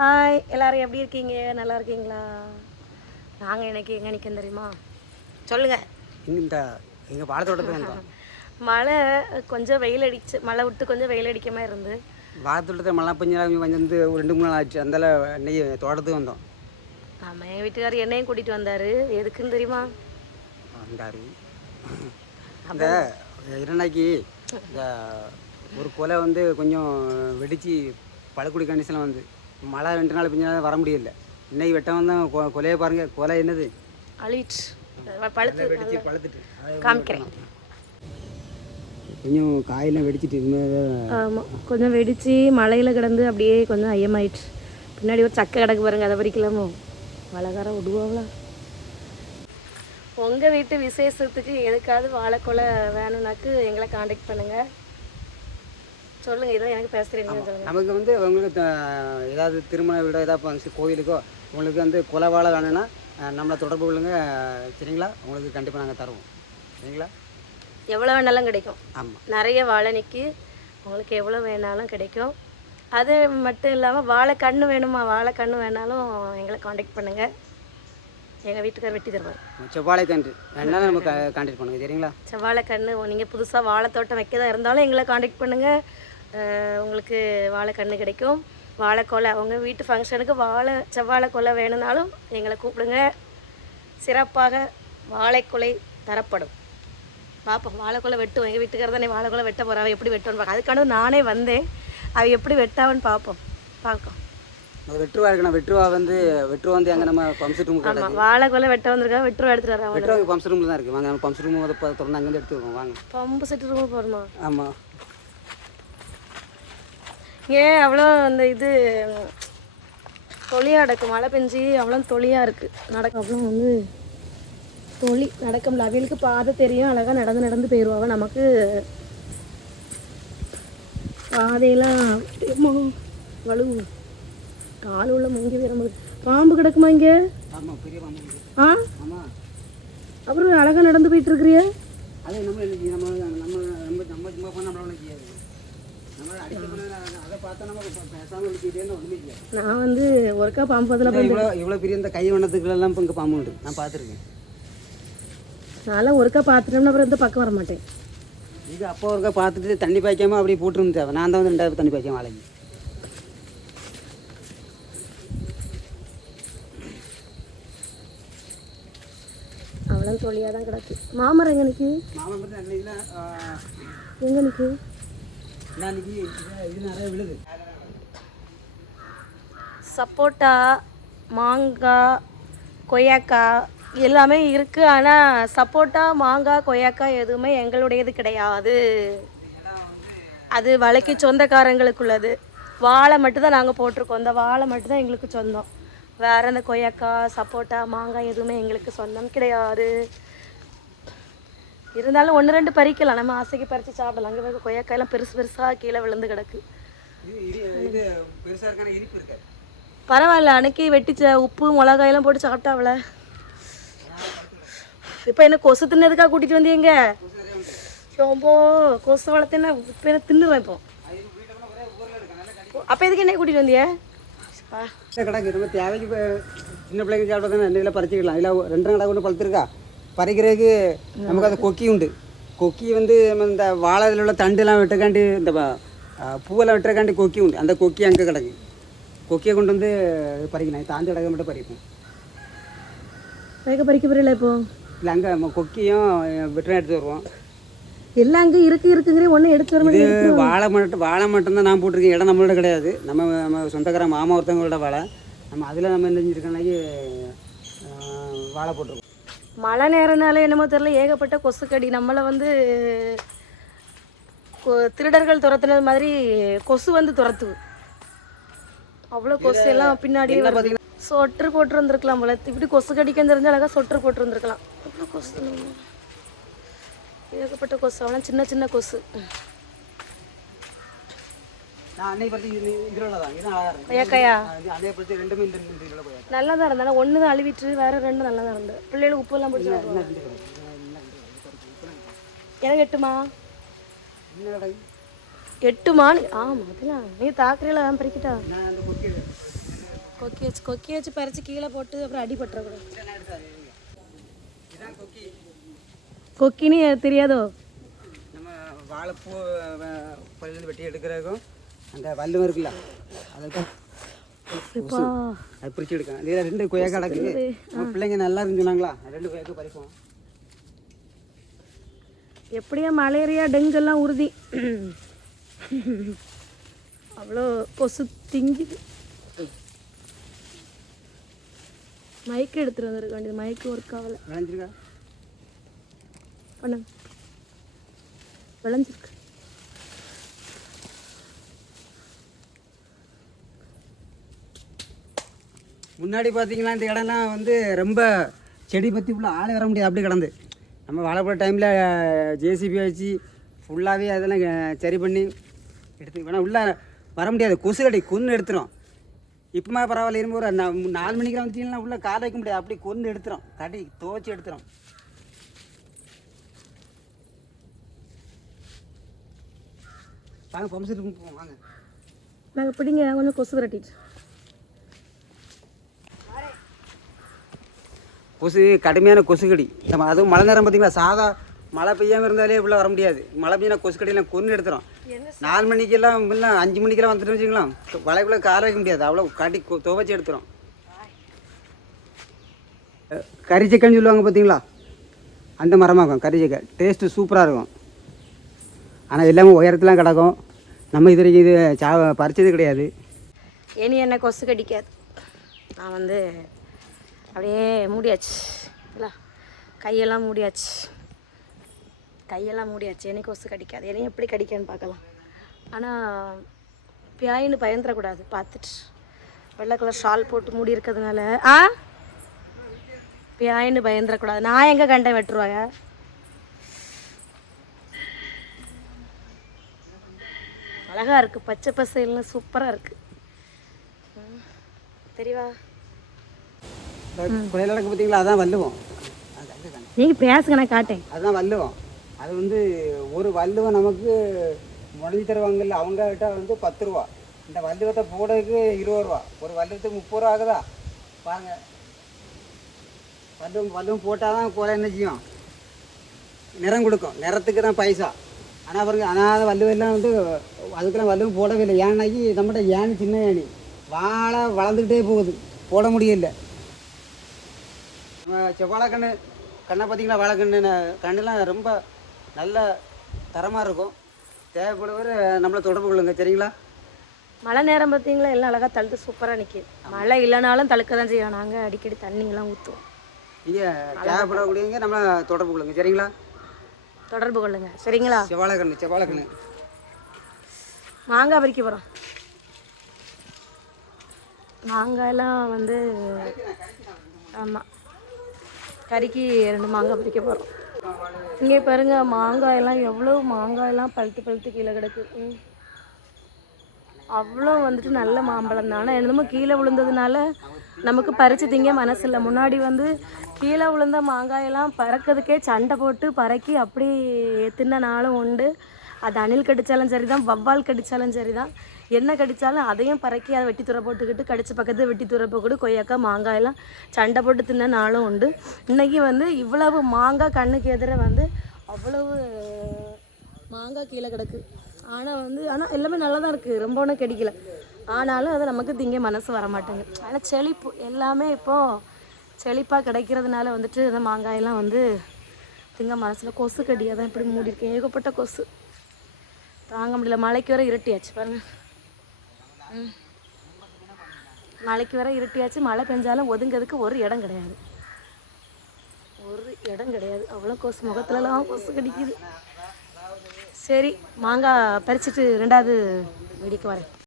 Hi எல்லோரும் எப்படி இருக்கீங்க? நல்லா இருக்கீங்களா? நாங்கள் எனக்கு எங்கே நிற்கும் தெரியுமா? சொல்லுங்கள். இந்த எங்கள் பாலத்தோட்டத்துக்கு வந்தோம். மழை கொஞ்சம் வெயில் அடிச்சு, மழை விட்டு கொஞ்சம் வெயில் அடிக்க மாதிரி இருந்து பாலத்தோட்டத்தில் மழை பெஞ்சு வந்து ஒரு 2 3 நாள் ஆச்சு. அந்தால இன்னைக்கு தோட்டத்துக்கு வந்தோம். ஆமாம், என் வீட்டுக்காரர் என்னையும் கூட்டிகிட்டு வந்தார். எதுக்குன்னு தெரியுமா? வந்தார். அந்த இரண்டாக்கி இந்த ஒரு கொலை வந்து கொஞ்சம் வெடித்து பழக்குடி கண்டிஷனில் வந்து மழை 2 நாள் பெஞ்சாலும் வர முடியல. இன்னைக்கு வெட்டம் வந்தால் கொலையை பாருங்கள். கொலை என்னது அழிச்சு பழுத்து வெடிச்சு பழுத்துட்டு காமிக்கிறேன். கொஞ்சம் காயெல்லாம் வெடிச்சிட்டு. ஆமாம், கொஞ்சம் வெடித்து மழையில் கிடந்து அப்படியே கொஞ்சம் ஐயமாயிடுச்சு. பின்னாடி ஒரு சக்கை கிடக்கு பாருங்க, அதை பறிக்கலாமோ? மழைக்காரம் விடுவாங்களா? உங்கள் வீட்டு விசேஷத்துக்கு எதுக்காவது வாழைக்கொலை வேணும்னாக்கு எங்களை காண்டாக்ட் பண்ணுங்கள். சொல்லுங்கள், இதான் எனக்கு பேசுகிறீங்க சொல்லுங்கள். நமக்கு வந்து உங்களுக்கு ஏதாவது திருமண வீடோ ஏதாவது ஃபங்க்ஷன் கோயிலுக்கோ உங்களுக்கு வந்து கொலை வாழை வேணும்னா நம்மளை தொடர்பு கொள்ளுங்க. சரிங்களா? உங்களுக்கு கண்டிப்பாக நாங்கள் தருவோம். சரிங்களா? எவ்வளோ வேணாலும் கிடைக்கும். ஆமாம், நிறைய வாழை நிற்கி உங்களுக்கு எவ்வளோ வேணாலும் கிடைக்கும். அது மட்டும் இல்லாமல் வாழைக்கன்று வேணுமா? வாழைக்கன்று வேணாலும் எங்களை காண்டாக்ட் பண்ணுங்கள். எங்கள் வீட்டுக்கார் வெட்டி தருவார். செவ்வாழைக்கன்று வேணாலும் நம்ம காண்டாக்ட் பண்ணுங்கள். சரிங்களா? செவ்வாழைக்கன்று நீங்கள் புதுசாக வாழைத்தோட்டம் வைக்கதான் இருந்தாலும் எங்களை காண்டாக்ட் பண்ணுங்கள். உங்களுக்கு வாழைக்கன்று கிடைக்கும். வாழைக்கொலை உங்கள் வீட்டு ஃபங்க்ஷனுக்கு செவ்வாழைக்கொலை வேணும்னாலும் எங்களை கூப்பிடுங்க. சிறப்பாக வாழைக்கொலை தரப்படும். பார்ப்போம், வாழைக்கொலை வெட்டுவோம். எங்கள் வீட்டுக்காரர் தானே வாழைக்கொலை வெட்ட போகிறான். எப்படி வெட்டோன்னு பார்க்க அதுக்கான நானே வந்தேன். அவள் எப்படி வெட்டாவன்னு பார்ப்போம். வெட்டுருவா இருக்கணும். வெட்டுருவா வந்து எங்கே நம்ம பம்ப் செட் ரூம். ஆமாம், வாழைக்கொலை வெட்ட வந்திருக்கா. வெட்டுருவா எடுத்துட்டு வரேன். வெட்டுருவா பம்ப் செட் ரூமில் தான் இருக்குது. வாங்க, நம்ம பம்ப் செட் ரூம் திறந்து அங்கேருந்து எடுத்துருவோம். வாங்க, பம்பு செட்டு ரூம் போகணுமா? ஆமாம். ஏன் அவ்வளோ அந்த இது தொழியாக நடக்கும். மழை பெஞ்சி அவ்வளோ தொழியாக இருக்குது. நடக்கும் அவ்வளோ வந்து தொழி நடக்க முடியல. அவளுக்கு பாதை தெரியும், அழகாக நடந்து போயிடுவாங்க. நமக்கு பாதையெல்லாம் வலு கால் உள்ள முங்கி போயிட. பாம்பு கிடக்குமா இங்கே? ஆ, அப்புறம் அழகாக நடந்து போயிட்டு இருக்கிறிய. நான் வந்து ஒருக்கா பாம்பு அதில் இவ்வளோ பெரிய இந்த கை வண்ணத்துக்குள்ளெல்லாம் இப்போ இங்கே பாம்பு உண்டு. நான் பார்த்துருக்கேன். நான்லாம் ஒருக்கா பார்த்துட்டோம்னா அப்புறம் இந்த பக்கம் வர மாட்டேன். இது அப்போ ஒருக்கா பார்த்துட்டு தண்ணி பாய்க்காமல் அப்படியே போட்டுருந்தேன். நான் தான் வந்து 2வது தண்ணி பாய்ச்சேன் வாழைக்கு. அவ்வளோ தொழியாக தான் கிடக்கு. மாமரம் எங்கே நிற்கி? எங்கே நிற்கி? இது நிறைய விழுது. சப்போட்டா, மாங்காய், கொய்யாக்காய் எல்லாமே இருக்குது. ஆனால் சப்போட்டா, மாங்காய், கொய்யாக்காய் எதுவுமே எங்களுடையது கிடையாது. அது வலைக்கு சொந்தக்காரங்களுக்குள்ளது. வாழை மட்டும்தான் நாங்கள் போட்டிருக்கோம். அந்த வாழை மட்டும்தான் எங்களுக்கு சொந்தம். வேறு அந்த கொய்யாக்காய், சப்போட்டா, மாங்காய் எதுவுமே எங்களுக்கு சொந்தம் கிடையாது. இருந்தாலும் 1 2 பறிக்கலாம். நம்ம ஆசைக்கு பறித்து சாப்பிடலாம். அங்கே கொய்யாக்காயெல்லாம் பெருசாக கீழே விழுந்து கிடக்கு. பரவாயில்ல, அன்னைக்கு வெட்டிச்ச உப்பு மிளகாயெல்லாம் போட்டு சாப்பிட்டாவல. இப்போ என்ன கொசு தின்னதுக்காக கூட்டிகிட்டு வந்தீங்க? ரொம்ப கொசு வளர்த்தேன்னா இப்போ என்ன தின்னுறேன். இப்போ அப்போ எதுக்கு என்ன கூட்டிகிட்டு வந்திய? கிடக்கு ரொம்ப தேவைக்கு சின்ன பிள்ளைங்க சாப்பிட்டா தான் இதில் பறிச்சிக்கலாம். இல்லை 2 கடை கொண்டு பழுத்துருக்கா. பறிக்கிறதுக்கு நமக்கு அந்த கொக்கி உண்டு. கொக்கி வந்து நம்ம இந்த வாழையில் உள்ள தண்டுலாம் வெட்டக்காண்டி இந்த பூவெல்லாம் வெட்டுறக்காண்டி கொக்கி உண்டு. அந்த கொக்கி அங்கே கிடக்கு. கொக்கியை கொண்டு வந்து பறிக்கணும். தாண்டி கிடக்க மட்டும் பறிப்போம். பறிக்க போகிறீங்களா இப்போ? இல்லை, அங்கே நம்ம கொக்கியும் வெட்டணும் எடுத்து வருவோம். எல்லாம் அங்கே இருக்குங்கிறே ஒன்று எடுத்து வர முடியாது. வாழை மட்டும்தான் நான் போட்டிருக்கேன். இடம் நம்மளோட கிடையாது. நம்ம சொந்தக்கார மாமா ஒருத்தவங்களோட வாழை. நம்ம அதில் நம்ம என்ன செஞ்சுருக்கோம்னாக்கி வாழை போட்டிருக்கோம். மழை நேரம்னால என்னமோ தெரியல, ஏகப்பட்ட கொசுக்கடி. நம்மளை வந்து திருடர்கள் துரத்துனது மாதிரி கொசு வந்து துரத்துது. அவ்வளோ கொசு எல்லாம் பின்னாடி வருது. சொட்டர் போட்டு வந்துருக்கலாம் போல. இப்படி கொசு கடிக்க தெரிஞ்ச அழகாக சொட்டர் போட்டு வந்துருக்கலாம். அவ்வளோ கொசு, ஏகப்பட்ட கொசு. அவ்வளோ சின்ன சின்ன கொசு. கொய்யாக்காயா நல்லா தான் இருந்தாலும் 1 தான் அழுவிட்டு, வேற 2 நல்லா தான் இருந்தது. பிள்ளைகளுக்கு உப்பு எல்லாம் பிடிச்சி எனக்கு 8மா? 8மா? ஆமாம், அதெல்லாம் நீ தாக்குறீங்களா? பறிக்கிட்டா கொக்கி வச்சு பறித்து கீழே போட்டு அப்புறம் அடிபட்டுறக்கூடாது. இதான் கொக்கி. கொக்கின்னு தெரியாதோ? நம்ம வாழைப்பூ பள்ளியிலேருந்து வெட்டி எடுக்கிறதுக்கும் அந்த வல்லும் இருக்குல்ல அதுக்கு அது பிரித்து எடுக்கலாம். இதில் 2 கொய்யா கிடக்கு. நம்ம பிள்ளைங்க நல்லா இருக்குன்னு சொன்னாங்களா, 2 கொய்யாக்கு பறிப்போம். எப்படியா மலேரியா டெங்கெல்லாம் உறுதி. அவ்வளோ கொசு திங்குது. மைக்கு எடுத்துகிட்டு வந்துருக்க வேண்டியது. மைக்கு ஒர்க் ஆகலை. விளைஞ்சிருக்கா? பண்ணுங்க. விளைஞ்சிருக்கு. முன்னாடி பார்த்தீங்கன்னா இந்த இடம்லாம் வந்து ரொம்ப செடி பற்றி ஃபுல்லாக ஆளே வர முடியாது, அப்படி கிடந்து. நம்ம வாழைப்பழ டைமில் ஜேசிபி வச்சு ஃபுல்லாகவே அதெல்லாம் சரி பண்ணி எடுத்து வேணால் உள்ளே வர முடியாது, கொசு கடி கொன்று எடுத்துரும். இப்போமா பரவாயில்ல, இரும்பு ஒரு 4 மணிக்கெலாம் வந்துட்டீங்கன்னா உள்ளே காலை வைக்க முடியாது, அப்படி கொன்று எடுத்துரும், கடி துவச்சி எடுத்துரும். வாங்க பம்ப் செட் போவோம் வாங்க. நாங்கள் பிடிங்க கொஞ்சம் கொசு விரட்டிட்டு. கொசு கடுமையான கொசு கடி. நம்ம அதுவும் மழை நேரம் பார்த்தீங்களா, சாதா மழை பெய்யாமல் இருந்தாலே இவ்வளோ வர முடியாது. மழை பெய்யினா கொசு கடியெல்லாம் கொன்று எடுத்துரும். 4 மணிக்கெல்லாம் இல்லை 5 மணிக்கெல்லாம் வந்துட்டு வச்சுங்களா, வலைக்குள்ளே காலை வைக்க முடியாது, அவ்வளோ கடி துவச்சி எடுத்துரும். கரிச்சக்கைன்னு சொல்லுவாங்க பார்த்தீங்களா, அந்த மரமாகும் கரிச்சக்கை. டேஸ்ட்டு சூப்பராக இருக்கும். ஆனால் எல்லாமே உயரத்துலாம் கிடக்கும். நம்ம இது வரைக்கும் இது பறிச்சது கிடையாது. இனி என்ன கொசு கடிக்காது. நான் வந்து அப்படியே மூடியாச்சு இல்லை, கையெல்லாம் மூடியாச்சு. இனி கொசு கடிக்காது. இனி எப்படி கடிக்கான்னு பார்க்கலாம். ஆனால் பியாயின்னு பயந்துடக்கூடாது. பார்த்துட்டு வெள்ளை கலர் ஷால் போட்டு மூடி இருக்கிறதுனால பியாயின்னு பயந்துடக்கூடாது. நான் எங்கே கண்டேன் வெட்டுருவாங்க. அழகாக இருக்குது, பச்சை பசைலாம் சூப்பராக இருக்குது. தெரியவா? குறையிலடக்கு பார்த்தீங்களா, அதான் வல்லுவோம். நீங்கள் பேசுங்க, நான் காட்டேன். அதுதான் வல்லுவோம். அது வந்து ஒரு வல்லுவம் நமக்கு முடஞ்சி தருவாங்கல்ல, அவங்ககிட்ட வந்து 10 ரூபா. இந்த வல்லுவத்தை போடுறதுக்கு 20 ரூபா. ஒரு வல்லுவத்துக்கு 30 ரூபா ஆகுதா பாருங்க. வல்லுவம் போட்டால் தான் கோலை என்ன செய்யும், நிறம் கொடுக்கும். நிறத்துக்கு தான் பைசா. ஆனால் பாருங்க, அனாத வல்லுவெல்லாம் வந்து அதுக்கெல்லாம் வல்லுவம் போடவே இல்லை. ஏன்னாக்கி நம்மகிட்ட ஏணி சின்ன ஏணி வாழை வளர்ந்துக்கிட்டே போகுது, போட முடியல. நம்ம செவ்வாழைக்கண்ணு கண்ணை பார்த்தீங்களா, வாழைக்கண்ணு கண்ணுலாம் ரொம்ப நல்ல தரமாக இருக்கும். தேவைப்படுவர் நம்மளை தொடர்பு கொள்ளுங்க, சரிங்களா? மழை நேரம் பார்த்தீங்களா, எல்லாம் அழகாக தழுத்து சூப்பராக நிற்கிது. மழை இல்லைனாலும் தழுக்க தான் செய்யும். நாங்கள் அடிக்கடி தண்ணிங்கெல்லாம் ஊற்றுவோம். நீங்கள் தேவைப்படக்கூடியவங்க நம்மளை தொடர்பு கொள்ளுங்க, சரிங்களா? தொடர்பு கொள்ளுங்க, சரிங்களா? செவ்வாழைக்கண்ணு மாங்காய் பறிக்க போகிறோம். மாங்காயெல்லாம் வந்து ஆமாம், கறிக்கு 2 மாங்காய் பறிக்க போகிறோம். இங்கே பாருங்க, மாங்காயெல்லாம் எவ்வளோ மாங்காயெல்லாம் பழுத்து கீழே கிடக்கு. அவ்வளோ வந்துட்டு நல்ல மாம்பழம் தானே. என்னமோ கீழே விழுந்ததுனால நமக்கு பறித்து திங்க மனசு இல்லை. முன்னாடி வந்து கீழே விழுந்த மாங்காயெல்லாம் பறக்கிறதுக்கே சண்டை போட்டு பறக்கி அப்படி தின்ன நாளும் உண்டு. அது அணில் கடித்தாலும் சரி தான், வவ்வால் கடித்தாலும் சரி தான், என்ன கடித்தாலும் அதையும் பறக்கி அதை வெட்டி துறை போட்டுக்கிட்டு கடிச்ச பக்கத்து வெட்டி துறை போட்டு கொய்யாக்காய் மாங்காயெல்லாம் சண்டை போட்டு தின்ன நாளும் உண்டு. இன்றைக்கி வந்து இவ்வளவு மாங்காய் கண்ணுக்கு எதிர வந்து அவ்வளவு மாங்காய் கீழே கிடக்கு. ஆனால் எல்லாமே நல்லா தான் இருக்குது, ரொம்ப ஒன்றும் கிடைக்கல. ஆனாலும் அது நமக்கு திங்க மனசு வர மாட்டேங்குது. ஆனால் செழிப்பு எல்லாமே இப்போது செழிப்பாக கிடைக்கிறதுனால வந்துட்டு இந்த மாங்காயெல்லாம் வந்து திங்க மனசில். கொசு கடியாக தான் இப்படி மூடி இருக்கேன், ஏகப்பட்ட கொசு தாங்க முடியல. மழைக்கு வர இருட்டியாச்சு பாருங்க. மழைக்கு வர இருட்டியாச்சு. மழை பெஞ்சாலும் ஒதுங்கிறதுக்கு ஒரு இடம் கிடையாது, அவ்வளோ கொசு. முகத்துலலாம் கொசு கடிக்குது. சரி, மாங்காய் பறிச்சுட்டு 2வது வீடியோக்கு வரேன்.